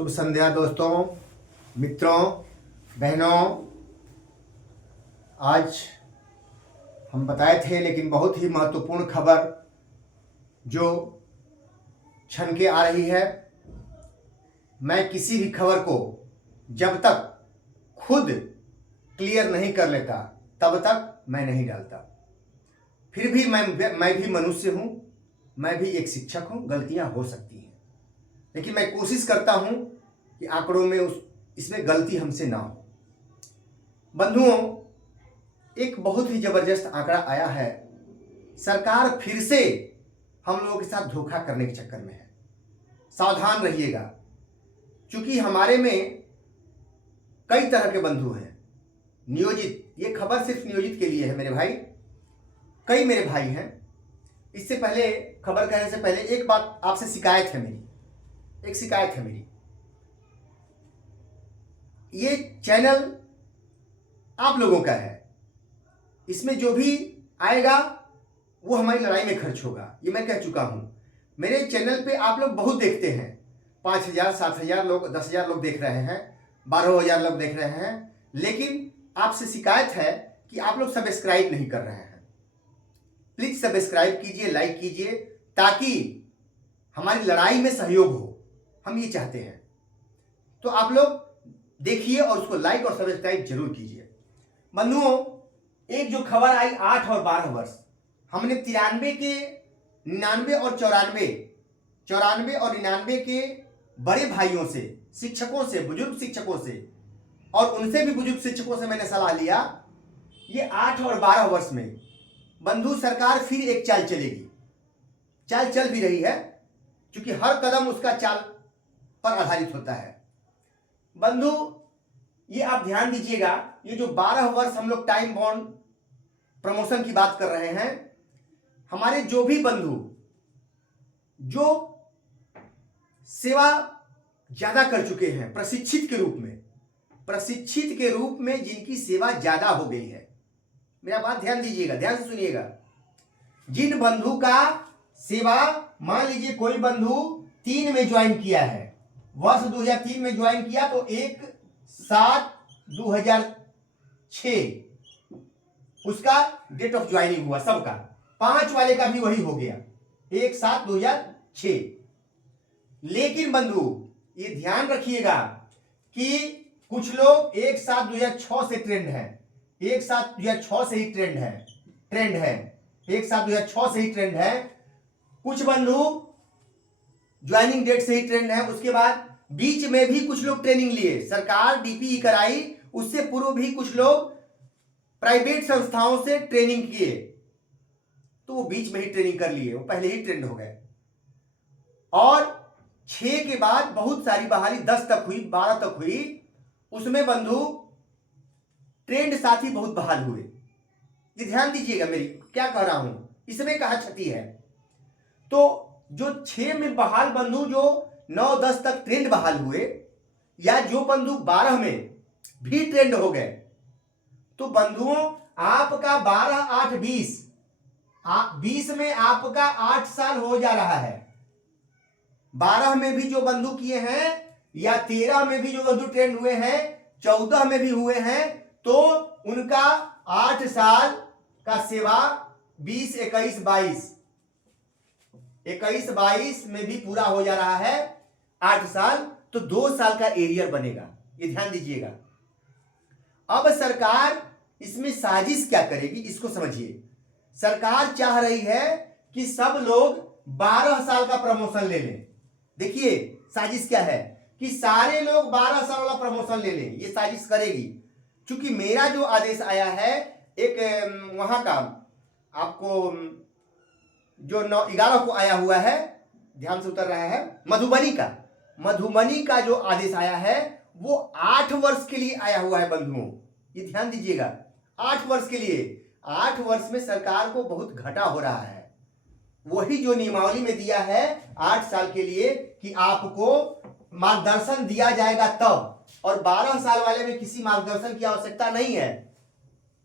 शुभ संध्या दोस्तों, मित्रों, बहनों। आज हम बताए थे, लेकिन बहुत ही महत्वपूर्ण खबर जो छन के आ रही है। मैं किसी भी खबर को जब तक खुद क्लियर नहीं कर लेता तब तक मैं नहीं डालता। फिर भी मैं भी मनुष्य हूँ, मैं भी एक शिक्षक हूँ, गलतियाँ हो सकती हैं, लेकिन मैं कोशिश करता हूँ कि आंकड़ों में इसमें गलती हमसे ना हो। बंधुओं, एक बहुत ही जबरदस्त आंकड़ा आया है। सरकार फिर से हम लोगों के साथ धोखा करने के चक्कर में है। सावधान रहिएगा, क्योंकि हमारे में कई तरह के बंधु हैं। नियोजित, ये खबर सिर्फ नियोजित के लिए है मेरे भाई। कई मेरे भाई हैं। इससे पहले, खबर कहने से पहले एक बात आपसे शिकायत है मेरी, एक शिकायत है मेरी। ये चैनल आप लोगों का है, इसमें जो भी आएगा वो हमारी लड़ाई में खर्च होगा, ये मैं कह चुका हूं। मेरे चैनल पे आप लोग बहुत देखते हैं, 5,000 7,000 लोग, 10,000 लोग देख रहे हैं, 12,000 लोग देख रहे हैं, लेकिन आपसे शिकायत है कि आप लोग सब्सक्राइब नहीं कर रहे हैं। प्लीज सब्सक्राइब कीजिए, लाइक कीजिए, ताकि हमारी लड़ाई में सहयोग हो। हम ये चाहते हैं, तो आप लोग देखिए और उसको लाइक और सब्सक्राइब जरूर कीजिए। बंधुओं, एक जो खबर आई 8 और 12 वर्ष, हमने 93 के 99 और 94 और 99 के बड़े भाइयों से, शिक्षकों से, बुजुर्ग शिक्षकों से और उनसे भी बुजुर्ग शिक्षकों से मैंने सलाह लिया। ये 8 और 12 वर्ष में बंधु सरकार फिर एक चाल चलेगी। चाल चल भी रही है, क्योंकि हर कदम उसका चाल पर आधारित होता है। बंधु, ये आप ध्यान दीजिएगा, ये जो 12 वर्ष हम लोग टाइम बाउंड प्रमोशन की बात कर रहे हैं, हमारे जो भी बंधु जो सेवा ज्यादा कर चुके हैं, प्रशिक्षित के रूप में जिनकी सेवा ज्यादा हो गई है, मेरा बात ध्यान दीजिएगा, ध्यान से सुनिएगा। जिन बंधु का सेवा, मान लीजिए कोई बंधु 3 में ज्वाइन किया है, वर्ष 2003 में ज्वाइन किया, तो 1/7/2006 उसका डेट ऑफ ज्वाइनिंग हुआ सबका। 5 वाले का भी वही हो गया, 1/7/2006। लेकिन बंधु ये ध्यान रखिएगा कि कुछ लोग 1/7/2006 से ट्रेंड है, 1/7/2006 से ही ट्रेंड है, 1/7/2006 से ही ट्रेंड है। कुछ बंधु ज्वाइनिंग डेट से ही ट्रेंड है। उसके बाद बीच में भी कुछ लोग ट्रेनिंग लिए, सरकार डीपीई कराई, उससे पूर्व भी कुछ लोग प्राइवेट संस्थाओं से ट्रेनिंग किए, तो वो बीच में ही ट्रेनिंग कर लिए, वो पहले ही ट्रेंड हो गए। और 6 के बाद बहुत सारी बहाली, 10 तक हुई, 12 तक हुई, उसमें बंधु ट्रेंड साथी बहुत बहाल हुए। ये ध्यान दीजिएगा, मेरी क्या कह रहा हूं, इसमें कहा क्षति है। तो जो 6 में बहाल बंधु जो 9-10 तक ट्रेंड बहाल हुए, या जो बंधु 12 में भी ट्रेंड हो गए, तो बंधुओं आपका 12-8-20, 20 में आपका 8 साल हो जा रहा है। 12 में भी जो बंधु किए हैं, या 13 में भी जो बंधु ट्रेंड हुए हैं, 14 में भी हुए हैं, तो उनका 8 साल का सेवा 20, 21, 22 में भी पूरा हो जा रहा है 8 साल, तो 2 साल का एरियर बनेगा। ये ध्यान दीजिएगा। अब सरकार इसमें साजिश क्या करेगी, इसको समझिए। सरकार चाह रही है कि सब लोग 12 साल का प्रमोशन ले लें। देखिए साजिश क्या है, कि सारे लोग 12 साल वाला प्रमोशन ले लें, ये साजिश करेगी। क्योंकि मेरा जो आदेश आया है, एक वहां का आपको जो 9/11 को आया हुआ है, ध्यान से उतर रहा है, मधुबनी का जो आदेश आया है, वो 8 वर्ष के लिए आया हुआ है बंधुओं। ये ध्यान दीजिएगा, 8 वर्ष के लिए। 8 वर्ष में सरकार को बहुत घाटा हो रहा है। वही जो नियमावली में दिया है 8 साल के लिए, कि आपको मार्गदर्शन दिया जाएगा तब, और 12 साल वाले में किसी मार्गदर्शन की आवश्यकता नहीं है।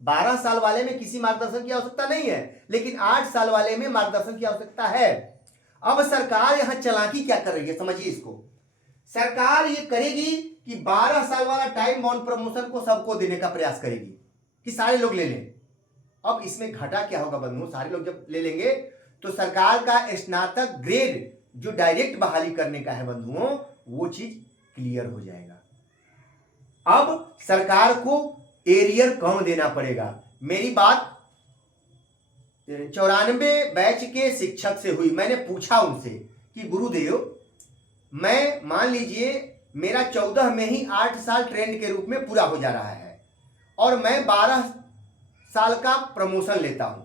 12 साल वाले में किसी मार्गदर्शन की आवश्यकता नहीं है, लेकिन 8 साल वाले में मार्गदर्शन की आवश्यकता है। अब सरकार यहां चालाकी क्या कर रही है, समझिए इसको। सरकार ये करेगी कि 12 साल वाला टाइम बाउंड प्रमोशन को सबको देने का प्रयास करेगी कि सारे लोग ले लें। अब इसमें घाटा क्या होगा बंधुओं, सारे लोग जब ले लेंगे तो सरकार का स्नातक ग्रेड जो डायरेक्ट बहाली करने का है बंधुओं, वो चीज क्लियर हो जाएगा। अब सरकार को एरियर कम देना पड़ेगा। मेरी बात 94 बैच के शिक्षक से हुई। मैंने पूछा उनसे कि गुरुदेव, मैं मान लीजिए मेरा 14 में ही 8 साल ट्रेंड के रूप में पूरा हो जा रहा है और मैं 12 साल का प्रमोशन लेता हूं,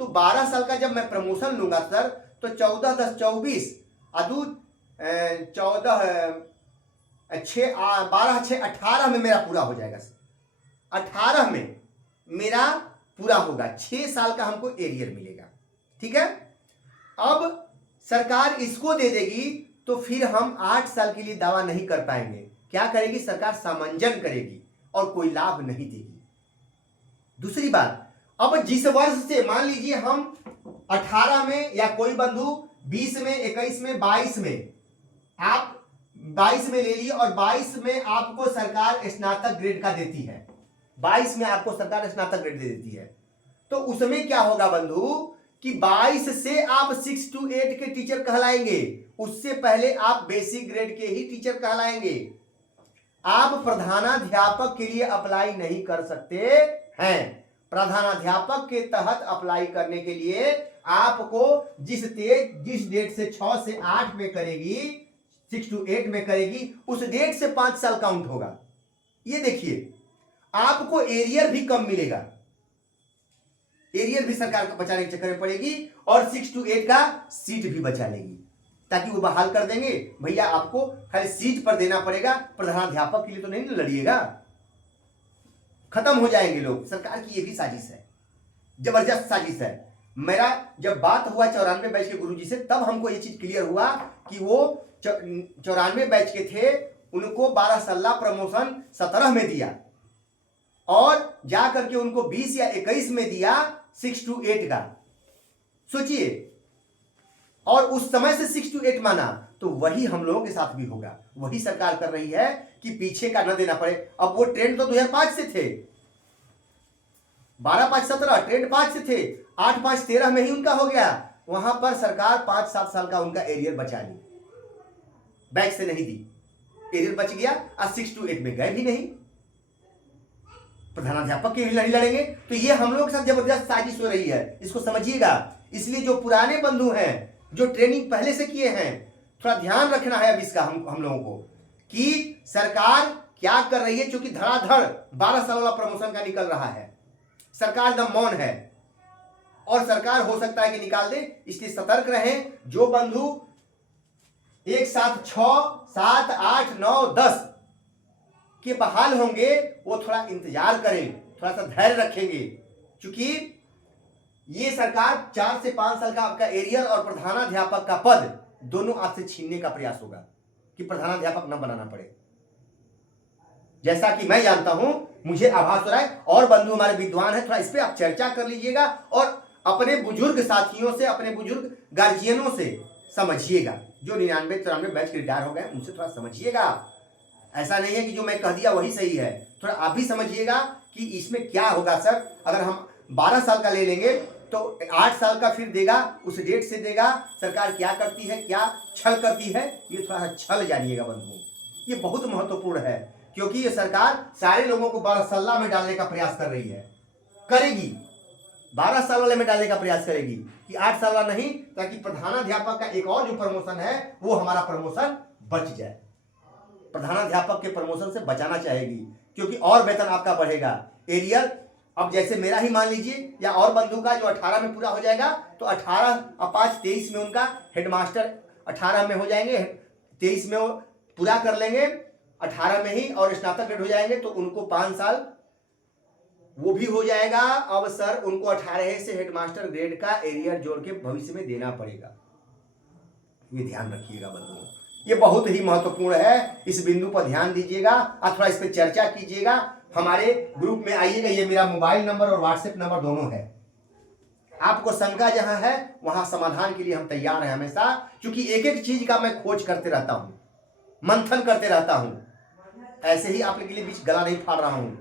तो 12 साल का जब मैं प्रमोशन लूंगा सर, तो 14 10 24 अदू 14 6 12 6 18 में मेरा पूरा हो जाएगा सर। 18 में मेरा पूरा होगा, 6 साल का हमको एरियर मिलेगा। ठीक है, अब सरकार इसको दे देगी तो फिर हम 8 साल के लिए दावा नहीं कर पाएंगे। क्या करेगी सरकार? सामंजन करेगी और कोई लाभ नहीं देगी। दूसरी बात, अब जिस वर्ष से मान लीजिए हम 18 में या कोई बंधु 20 में 21 में 22 में, आप 22 में ले लिए और 22 में आपको सरकार स्नातक ग्रेड का देती है, 22 में आपको सरकार स्नातक ग्रेड दे देती है, तो उसमें क्या होगा बंधु कि 22 से आप 6 to 8 के टीचर कहलाएंगे। उससे पहले आप बेसिक ग्रेड के ही टीचर कहलाएंगे। आप प्रधानाध्यापक के लिए अप्लाई नहीं कर सकते हैं। प्रधानाध्यापक के तहत अप्लाई करने के लिए आपको जिस डेट से 6 से 8 में करेगी, 6 to 8 में करेगी, उस डेट से 5 साल काउंट होगा। ये देखिए, आपको एरियर भी कम मिलेगा, एरियर भी सरकार को बचाने के चक्कर में पड़ेगी और 6 to 8 का सीट भी बचा लेगी, ताकि वो बहाल कर देंगे। भैया आपको खाली सीट पर देना पड़ेगा, प्रधानाध्यापक के लिए तो नहीं लड़िएगा। खत्म हो जाएंगे लोग। सरकार की ये भी साजिश है, जबरदस्त साजिश है। मेरा जब बात हुआ 94 बैच के गुरुजी से, तब हमको ये चीज क्लियर हुआ कि वो 94 बैच के थे, उनको 12 साल प्रमोशन 17 में दिया और जा करके उनको 20 या 21 में दिया 6 to 8 का। सोचिए, और उस समय से 6 to 8 माना, तो वही हम लोगों के साथ भी होगा। वही सरकार कर रही है कि पीछे का न देना पड़े। अब वो ट्रेंड तो 2005 से थे, 12 5 17 ट्रेंड 5 से थे, 8 5 13 में ही उनका हो गया। वहां पर सरकार 5 7 साल का उनका एरियर बचा ली, बैक से नहीं दी, एरियर बच गया और 6 to 8 में गए भी नहीं। प्रधानाध्यापक के लिए नहीं लड़ेंगे, तो ये हम लोग के साथ जबरदस्त साजिश हो रही है, इसको समझिएगा। इसलिए जो पुराने बंधु हैं, जो ट्रेनिंग पहले से किए हैं, थोड़ा ध्यान रखना है अब इसका हम लोगों को कि सरकार क्या कर रही है। क्योंकि धड़ाधड़ 12 साल वाला प्रमोशन का निकल रहा है, सरकार एकदम मौन है और सरकार हो सकता है कि निकाल दे, इसलिए सतर्क रहें। जो बंधु एक साथ 6 7 8 9 10 के बहाल होंगे, वो थोड़ा इंतजार करें, थोड़ा सा धैर्य रखेंगे, क्योंकि ये सरकार 4 से 5 साल का आपका एरियर और प्रधानाध्यापक का पद दोनों आपसे छीनने का प्रयास होगा कि प्रधानाध्यापक न बनाना पड़े। जैसा कि मैं जानता हूं, मुझे आभास हो रहा है, और बंधु हमारे विद्वान हैं, थोड़ा इस पे आप चर्चा कर लीजिएगा और अपने बुजुर्ग साथियों से, अपने बुजुर्ग गार्जियनों से समझिएगा। जो 99 94 बैच के रिटायर हो गए, उनसे थोड़ा समझिएगा। ऐसा नहीं है कि जो मैं कह दिया वही सही है, थोड़ा आप भी समझिएगा कि इसमें क्या होगा। सर अगर हम 12 साल का ले लेंगे तो 8 साल का फिर देगा, उस डेट से देगा। सरकार क्या करती है, क्या छल करती है, ये थोड़ा छल जानिएगा बंधु, ये बहुत महत्वपूर्ण है। क्योंकि ये सरकार सारे लोगों को 12 साल में डालने का प्रयास कर रही है, करेगी, 12 साल वाले में डालने का प्रयास करेगी कि 8 साल वाला नहीं, ताकि प्रधानाध्यापक का एक और जो प्रमोशन है वो हमारा प्रमोशन बच जाए। प्रधानाध्यापक के प्रमोशन से बचाना चाहेगी, क्योंकि और वेतन आपका बढ़ेगा। एरियर अब जैसे मेरा ही मान लीजिए, या और बंधु का जो 18 में पूरा हो जाएगा, तो 18 और 5 23 में उनका हेडमास्टर 18 में हो जाएंगे, 23 में वो पूरा कर लेंगे 18 में ही, और स्नातक ग्रेड हो जाएंगे तो उनको 5 साल वो भी हो जाएगा। अब सर उनको 18 से हेडमास्टर ग्रेड का एरियर जोड़ के भविष्य में देना पड़ेगा। ये ध्यान रखिएगा बंधुओं, ये बहुत ही महत्वपूर्ण है, इस बिंदु पर ध्यान दीजिएगा और थोड़ा इस पर चर्चा कीजिएगा। हमारे ग्रुप में आइएगा, ये मेरा मोबाइल नंबर और व्हाट्सएप नंबर दोनों है। आपको शंका जहां है वहां समाधान के लिए हम तैयार हैं हमेशा, क्योंकि एक एक चीज का मैं खोज करते रहता हूं। मंथन करते रहता हूँ। ऐसे ही आप लोगों के बीच गला नहीं फाड़ रहा हूँ,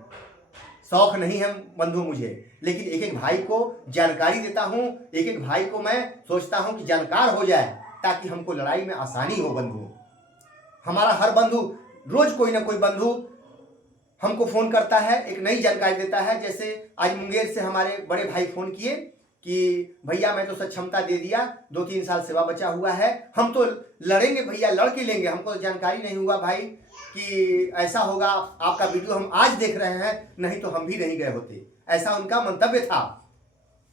शौक नहीं है बंधु मुझे, लेकिन एक एक भाई को जानकारी देता हूँ, एक एक भाई को मैं सोचता हूँ कि जानकार हो जाए ताकि हमको लड़ाई में आसानी हो। बंधु, हमारा हर बंधु रोज कोई ना कोई बंधु हमको फोन करता है, एक नई जानकारी देता है। जैसे आज मुंगेर से हमारे बड़े भाई फोन किए कि भैया मैं तो सक्षमता दे दिया, 2-3 साल सेवा बचा हुआ है, हम तो लड़ेंगे भैया, लड़ के लेंगे, हमको तो जानकारी नहीं हुआ भाई कि ऐसा होगा, आपका वीडियो हम आज देख रहे हैं, नहीं तो हम भी नहीं गए होते। ऐसा उनका मंतव्य था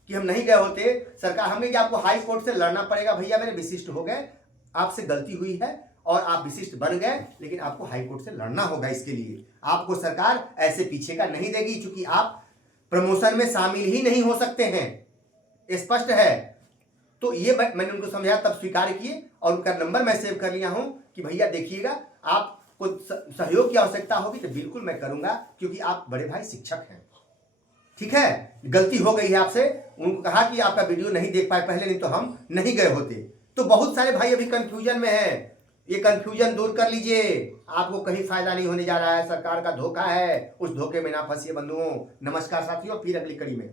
कि हम नहीं गए होते। सरकार हमें कि आपको हाई कोर्ट से लड़ना पड़ेगा। भैया मेरे विशिष्ट हो गए, आपसे गलती हुई है और आप विशिष्ट बन गए, लेकिन आपको हाई कोर्ट से लड़ना होगा। इसके लिए आपको सरकार ऐसे पीछे का नहीं देगी, क्योंकि आप प्रमोशन में शामिल ही नहीं हो सकते हैं, स्पष्ट है। तो ये मैंने उनको समझाया, तब स्वीकार किए और उनका नंबर मैं सेव कर लिया हूं कि भैया देखिएगा, आपको सहयोग की आवश्यकता होगी तो बिल्कुल मैं करूंगा, क्योंकि आप बड़े भाई शिक्षक हैं। ठीक है, गलती हो गई है आपसे। उनको कहा कि आपका वीडियो नहीं देख पाए पहले, नहीं तो हम नहीं गए होते। तो बहुत सारे भाई अभी कंफ्यूजन में हैं, ये कंफ्यूजन दूर कर लीजिए, आपको कहीं फायदा नहीं होने जा रहा है, सरकार का धोखा है, उस धोखे में ना फंसिए बंधुओं। नमस्कार साथियों, फिर अगली कड़ी में।